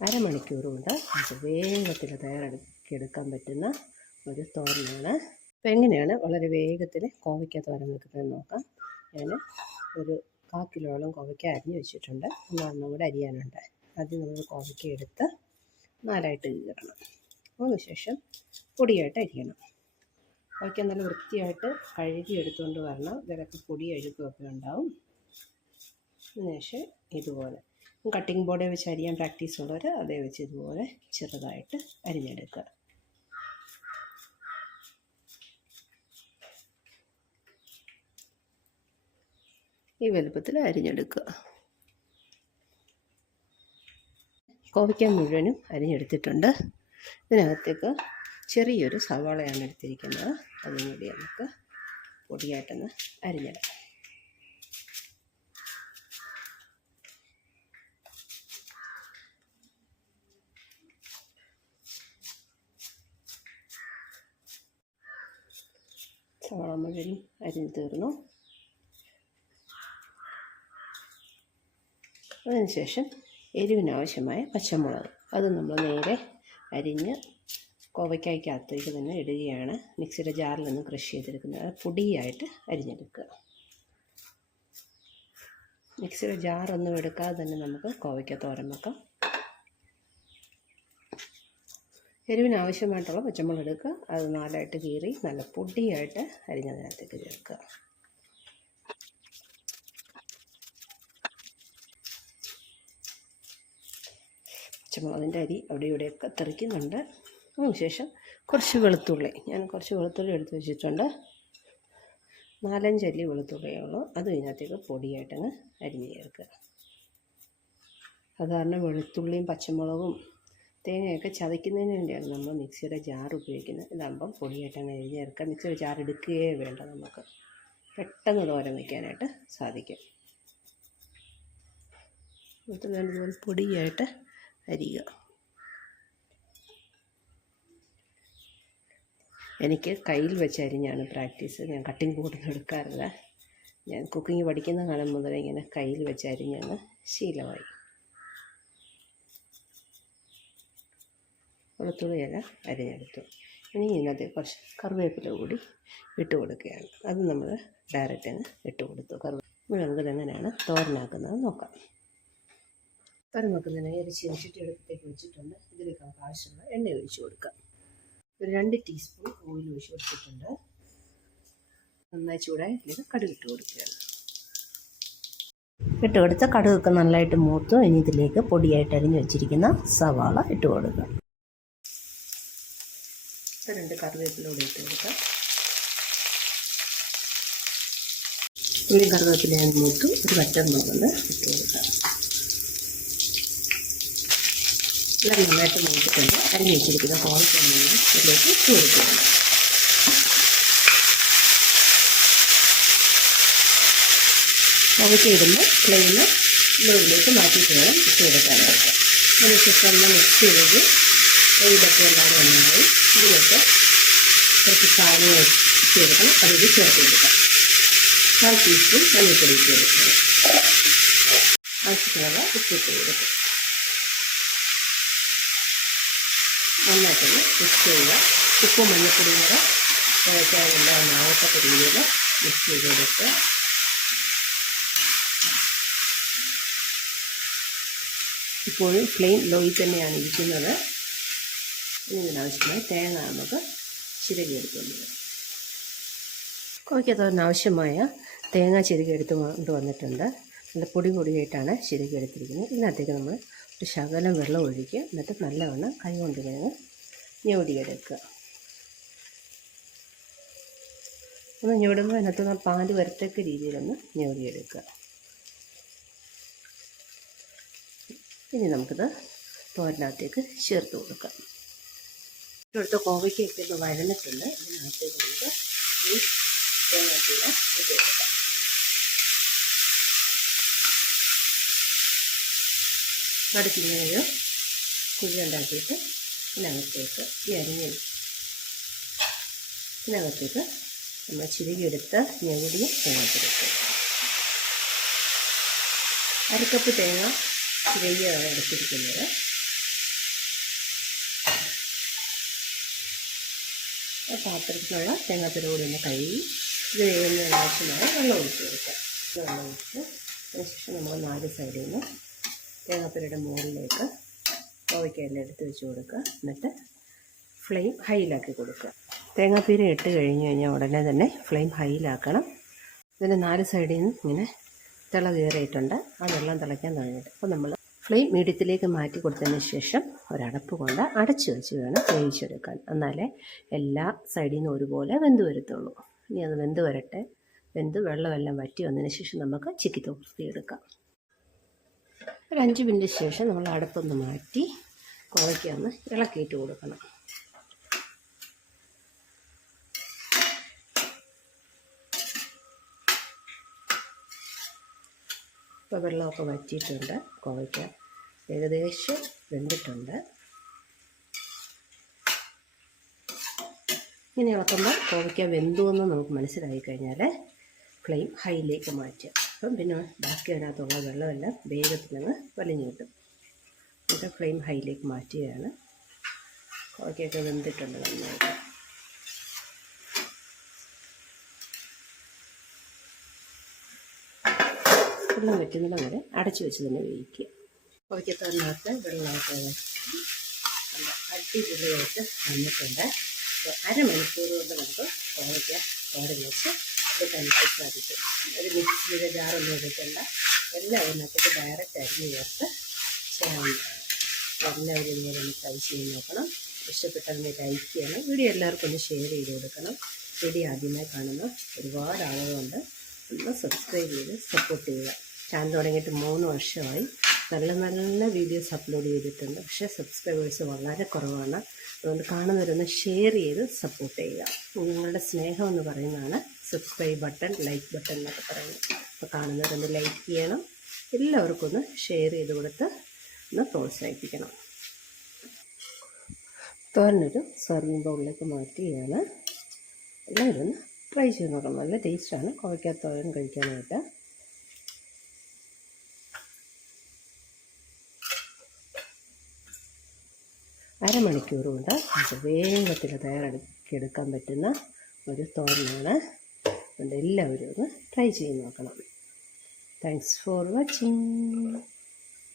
അരമണിക്കൂർ കൊണ്ട് നമുക്ക് വേഗത്തിൽ തയ്യാറാക്കിയെടുക്കാൻ പറ്റുന്ന ഒരു തോരനാണ്. അപ്പോൾ എങ്ങനെയാണ് വളരെ വേഗത്തിൽ കോവയ്ക്ക തോരൻ വെക്കുന്നതെന്ന് നോക്കാം. ഞാൻ ഒരു 1/4 കിലോളം കോവയ്ക്ക അരിഞ്ഞ് വെച്ചിട്ടുണ്ട്. ഒരെണ്ണം കൂടെ അരിയാനുണ്ട്. ആദ്യം നമ്മൾ കോവയ്ക്ക എടുത്ത് 4ആയിട്ട് കീറണം. അതിനുശേഷം പൊടിയായിട്ട് അരിയണം. കോവയ്ക്ക നല്ല വൃത്തിയായിട്ട് കഴുകി എടുത്തുകൊണ്ട് വരണം. ഇതിലൊക്കെ പൊടി അഴുക്കുമൊക്കെ ഉണ്ടാവും. അതിനുശേഷം ഇതുപോലെ കട്ടിംഗ് ബോർഡ് വെച്ച് അരിയാൻ പ്രാക്ടീസ് ഉള്ളവർ അതേ വെച്ച് ഇതുപോലെ ചെറുതായിട്ട് അരിഞ്ഞെടുക്കുക. ഈ വലുപ്പത്തിൽ അരിഞ്ഞെടുക്കുക. കോവയ്ക്ക മുഴുവനും അരിഞ്ഞെടുത്തിട്ടുണ്ട്. ഇതിനകത്തേക്ക് ചെറിയൊരു സവാളയാണ് എടുത്തിരിക്കുന്നത്. അതും കൂടി നമുക്ക് പൊടിയായിട്ടൊന്ന് അരിഞ്ഞെടുക്കാം. സവാള മുഴുവനും അരിഞ്ഞ് തീർന്നു. അതിനുശേഷം എരിവിനാവശ്യമായ പച്ചമുളക് അത് നമ്മൾ നേരെ അരിഞ്ഞ് കോവയ്ക്കകത്തേക്ക് തന്നെ ഇടുകയാണ്. മിക്സിയുടെ ജാറിൽ നിന്ന് ക്രഷ് ചെയ്തെടുക്കുന്നത് പൊടിയായിട്ട് അരിഞ്ഞെടുക്കുക. മിക്സിയുടെ ജാറൊന്നും എടുക്കാതെ തന്നെ നമുക്ക് കോവയ്ക്ക തോരൻ വെക്കാം. എരിവിനാവശ്യമായിട്ടുള്ള പച്ചമുളക് എടുക്കുക. അത് 4ആയിട്ട് കീറി നല്ല പൊടിയായിട്ട് അരിഞ്ഞതിനകത്തേക്ക് ചേർക്കുക. പച്ചമുളകിൻ്റെ അരി അവിടെ ഇവിടെയൊക്കെ തെറിക്കുന്നുണ്ട്. അതിനുശേഷം കുറച്ച് വെളുത്തുള്ളി, ഞാൻ കുറച്ച് വെളുത്തുള്ളി എടുത്ത് വെച്ചിട്ടുണ്ട്. 4-5 അല്ലി വെളുത്തുള്ളിയേ ഉള്ളൂ. അത് ഇതിനകത്തേക്ക് പൊടിയായിട്ടങ്ങ് അരിഞ്ഞ് ചേർക്കുക. സാധാരണ വെളുത്തുള്ളിയും പച്ചമുളകും തേങ്ങയൊക്കെ ചതയ്ക്കുന്നതിന് വേണ്ടിയാണ് നമ്മൾ മിക്സിയുടെ ജാർ ഉപയോഗിക്കുന്നത്. ഇതാകുമ്പം പൊടിയായിട്ടങ്ങ് അരിഞ്ഞ് ചേർക്കുക. മിക്സിയുടെ ജാർ എടുക്കുകയേ വേണ്ട. നമുക്ക് പെട്ടെന്ന് തോരൻ വയ്ക്കാനായിട്ട് സാധിക്കും. ഇതുപോലെ പൊടിയായിട്ട് അരിയുക. എനിക്ക് കയ്യിൽ വെച്ച് അരിഞ്ഞാണ് പ്രാക്ടീസ്. ഞാൻ കട്ടിംഗ് ബോർഡൊന്നും എടുക്കാറില്ല. ഞാൻ കുക്കിംഗ് പഠിക്കുന്ന കാലം മുതൽ ഇങ്ങനെ കയ്യിൽ വെച്ച് അരിഞ്ഞാണ് ശീലമായി. വെളുത്തുള്ളിയില അരിഞ്ഞെടുത്തു. ഇനി ഇതിനകത്ത് കുറച്ച് കറിവേപ്പില കൂടി ഇട്ട് കൊടുക്കുകയാണ്. അത് നമ്മൾ ഡയറക്റ്റ് അങ്ങ് ഇട്ട് കൊടുത്തു. നമുക്ക് എങ്ങനെയാണ് തോരനാക്കുന്നത് നോക്കാം. തോരൻ വെക്കുന്നതിനായി ഒരു ചീനിച്ചട്ടി അടുപ്പത്തേക്ക് വെച്ചിട്ടുണ്ട്. ഇതിലേക്ക് നമുക്ക് ആവശ്യമുള്ള എണ്ണ ഒഴിച്ച് കൊടുക്കാം. ഒരു 2 ടീസ്പൂൺ ഓയിൽ ഒഴിച്ച് കൊടുത്തിട്ടുണ്ട്. നന്നായി ചൂടായി ഇതിലേക്ക് കടുക് ഇട്ട് കൊടുക്കുകയാണ്. ഇട്ട് കൊടുത്ത കടുകൊക്കെ നല്ലതായിട്ട് മൂത്തു. ഇനി ഇതിലേക്ക് പൊടിയായിട്ട് അരിഞ്ഞ് വെച്ചിരിക്കുന്ന സവാള ഇട്ട് കൊടുക്കുക. 2 കറിവേപ്പിലൂടെ ഇട്ട് കൊടുക്കാം. ഉള്ളി കറിവേപ്പില മൂത്തു. ഒരു വറ്റൽമുളക് ഇട്ട് കൊടുക്കാം. എല്ലാം നന്നായിട്ട് മൂത്തിട്ടുണ്ട്. അരിഞ്ഞ് വെച്ചിരിക്കുന്ന കോവയ്ക്ക ഇതിലേക്ക് ഇട്ട് കൊടുക്കുകയാണ്. കോവയ്ക്ക ഇടുമ്പോൾ ഫ്ലെയിം ലോയിലേക്ക് മാറ്റിയിട്ട് വേണം ഇട്ട് കൊടുക്കാനായിട്ട്. അതിനുശേഷം ഒന്ന് മിക്സ് ചെയ്ത് ഇതൊക്കെ എല്ലാവരും നന്നായി ഇതിലേക്ക് കുറച്ച് സാധനം ഇട്ട് കൊടുക്കണം. അതിൽ ചേർത്ത് കൊടുക്കാം. 1/4 ടീസ്പൂൺ മഞ്ഞൾപ്പൊടി ഇട്ട് കൊടുക്കണം. ആവശ്യത്തിനുള്ള ഉപ്പിട്ട് കൊടുക്കും. നന്നായിട്ടൊന്ന് മിക്സ് ചെയ്യുക. ഉപ്പും മഞ്ഞൾപ്പൊടിയും കൂടെ കുഴക്കാനെല്ലാം ആവത്തക്ക രീതിയിൽ മിക്സ് ചെയ്ത് കൊടുക്കുക. ഇപ്പോഴും ഫ്ലെയിം ലോയിൽ തന്നെയാണ് ഇരിക്കുന്നത്. ഇതിനാവശ്യമായി തേങ്ങ നമുക്ക് ചിരകിയെടുക്കുന്നത്. കോവയ്ക്ക തോരനാവശ്യമായ തേങ്ങ ചിരകിയെടുത്ത് കൊണ്ടുവന്നിട്ടുണ്ട്. നല്ല പൊടിയായിട്ടാണ് ചിരകിയെടുത്തിരിക്കുന്നത്. ഇതിനകത്തേക്ക് നമ്മൾ ഒരു ശകലം വെള്ളം ഒഴിക്കുക. എന്നിട്ട് നല്ലവണ്ണം കൈ കൊണ്ട് ഇങ്ങനെ ഞൊടിയെടുക്കുക. ഒന്ന് ഞൊടുമ്പോൾ അതിനകത്തുനിന്ന് പാല് വരത്തക്ക രീതിയിലൊന്ന് ഞൊടിയെടുക്കുക. ഇനി നമുക്കിത് തോരനകത്തേക്ക് ചേർത്ത് കൊടുക്കാം. ഇവിടുത്തെ കോവയ്ക്കൊക്കെ ഒന്ന് വഴന്നിട്ടുണ്ട്. ഇതിനകത്തേക്ക് നമുക്ക് ഈ തേങ്ങാപ്പൂല ഇട്ട് കൊടുക്കാം. അടുപ്പിങ്ങനെ ഒരു കുഴി ഉണ്ടാക്കിയിട്ട് ഇതിനകത്തേക്ക് ഈ ഇതിനകത്തേക്ക് നമ്മൾ ചിരുകിയെടുത്ത ഞെടിയ തേങ്ങാപ്പൂരത്ത് 1 കപ്പ് തേങ്ങ ചിരകിയാണ് എടുത്തിരിക്കുന്നത്. പാത്രത്തിലുള്ള തേങ്ങാപ്പീര കൂടി ഒന്ന് കഴുകി ഇത് വേകുന്നതിന് ആവശ്യമായ വെള്ളം ഒഴിച്ച് കൊടുക്കാം. വെള്ളം ഒഴിച്ച് അതിനുശേഷം നമ്മൾ 4 സൈഡിൽ നിന്ന് തേങ്ങാപ്പീരയുടെ മുകളിലേക്ക് കോവയ്ക്കെല്ലാം എടുത്ത് വെച്ച് കൊടുക്കുക. എന്നിട്ട് ഫ്ലെയിം ഹൈയിലാക്കി കൊടുക്കുക. തേങ്ങാപ്പീര ഇട്ട് കഴിഞ്ഞ് കഴിഞ്ഞാൽ ഉടനെ തന്നെ ഫ്ലെയിം ഹൈയിലാക്കണം. ഇതിന് 4 സൈഡിൽ നിന്ന് ഇങ്ങനെ തിള കയറിയിട്ടുണ്ട്. ആ വെള്ളം തിളയ്ക്കാൻ തുടങ്ങിയിട്ട് അപ്പോൾ നമ്മൾ ഫ്ലെയിം മീഡിയത്തിലേക്ക് മാറ്റി കൊടുത്തതിന് ശേഷം ഒരടപ്പ് കൊണ്ട് അടച്ചു വെച്ച് വേണം വേവിച്ചെടുക്കാൻ. എന്നാലേ എല്ലാ സൈഡിൽ നിന്നും ഒരുപോലെ വെന്ത് വരത്തുള്ളൂ. ഇനി അത് വെന്ത് വരട്ടെ. വെന്ത് വെള്ളമെല്ലാം വറ്റി വന്നതിന് ശേഷം നമുക്ക് ചിക്കി തോർത്തിയെടുക്കാം. ഒരു 5 മിനിറ്റ് ശേഷം നമ്മൾ അടുപ്പൊന്ന് മാറ്റി കോവയ്ക്കൊന്ന് ഇളക്കിയിട്ട് കൊടുക്കണം. ഇപ്പോൾ വെള്ളമൊക്കെ വറ്റിയിട്ടുണ്ട്. കോവയ്ക്ക ഏകദേശം വെന്തിട്ടുണ്ട്. ഇങ്ങനെ ഇളക്കുമ്പോൾ കോവയ്ക്ക വെന്തു എന്ന് നമുക്ക് മനസ്സിലായി കഴിഞ്ഞാൽ ഫ്ലെയിം ഹൈയിലേക്ക് മാറ്റുക. അപ്പം പിന്നെ ബാക്കി അതിനകത്തുള്ള വെള്ളമെല്ലാം വേഗത്തിലങ്ങ് വലിഞ്ഞു കിട്ടും. എന്നിട്ട് ഫ്ലെയിം ഹൈയിലേക്ക് മാറ്റുകയാണ്. കോവയ്ക്കൊക്കെ വെന്തിട്ടുണ്ട് നന്നായിട്ട്. വെള്ളം വറ്റുന്നിടം വരെ അടച്ചു വെച്ച് തന്നെ വേവിക്കുക. കോവയ്ക്കത്തോരനകത്ത് വെള്ളമൊക്കെ വറ്റി നല്ല അടിപൊളിയായിട്ട് വന്നിട്ടുണ്ട്. അരമണിക്കൂർ കൊണ്ട് നമുക്ക് കോവയ്ക്ക തോരൻ വെച്ച് എടുക്കാനായിട്ട് സാധിക്കും. ഒരു മിക്സിയുടെ ജാറൊന്നും എടുക്കേണ്ട. എല്ലാം അതിനകത്തേക്ക് ഡയറക്റ്റ് അരിഞ്ഞ് ചേർത്ത് ചെയ്യാവുന്നതാണ്. എല്ലാവരും ഇതുപോലെ ഒന്ന് ട്രൈ ചെയ്ത് നോക്കണം. ഇഷ്ടപ്പെട്ടതിനെ ലൈക്ക് ചെയ്യണം. വീഡിയോ എല്ലാവർക്കും ഒന്ന് ഷെയർ ചെയ്ത് കൊടുക്കണം. വീഡിയോ ആദ്യമായി കാണുന്ന ഒരുപാട് ആളുകളുണ്ട്. ഒന്ന് സബ്സ്ക്രൈബ് ചെയ്ത് സപ്പോർട്ട് ചെയ്യുക. ചാനൽ തുടങ്ങിയിട്ട് 3 വർഷമായി. നല്ല നല്ല വീഡിയോസ് അപ്ലോഡ് ചെയ്തിട്ടുണ്ട്. പക്ഷേ സബ്സ്ക്രൈബേഴ്സ് വളരെ കുറവാണ്. അതുകൊണ്ട് കാണുന്നവരൊന്ന് ഷെയർ ചെയ്ത് സപ്പോർട്ട് ചെയ്യുക. നിങ്ങളുടെ സ്നേഹം എന്ന് പറയുന്നതാണ് സബ്സ്ക്രൈബ് ബട്ടൺ, ലൈക്ക് ബട്ടൺ എന്നൊക്കെ പറയുന്നത്. അപ്പോൾ കാണുന്നവരൊന്ന് ലൈക്ക് ചെയ്യണം. എല്ലാവർക്കും ഒന്ന് ഷെയർ ചെയ്ത് കൊടുത്ത് ഒന്ന് പ്രോത്സാഹിപ്പിക്കണം. തോരനൊരു സർവിങ് ബൗളിലേക്ക് മാറ്റുകയാണ്. എല്ലാവരും ഒന്ന് ട്രൈ ചെയ്ത് നോക്കണം. നല്ല ടേസ്റ്റാണ് കോവയ്ക്ക തോരൻ കഴിക്കാനായിട്ട്. അരമണിക്കൂർ കൊണ്ട് നമുക്ക് വേഗത്തിൽ തയ്യാറാക്കിയെടുക്കാൻ പറ്റുന്ന ഒരു തോരനാണ്. അതുകൊണ്ട് എല്ലാവരും ഒന്ന് ട്രൈ ചെയ്ത് നോക്കണം. Thanks for watching.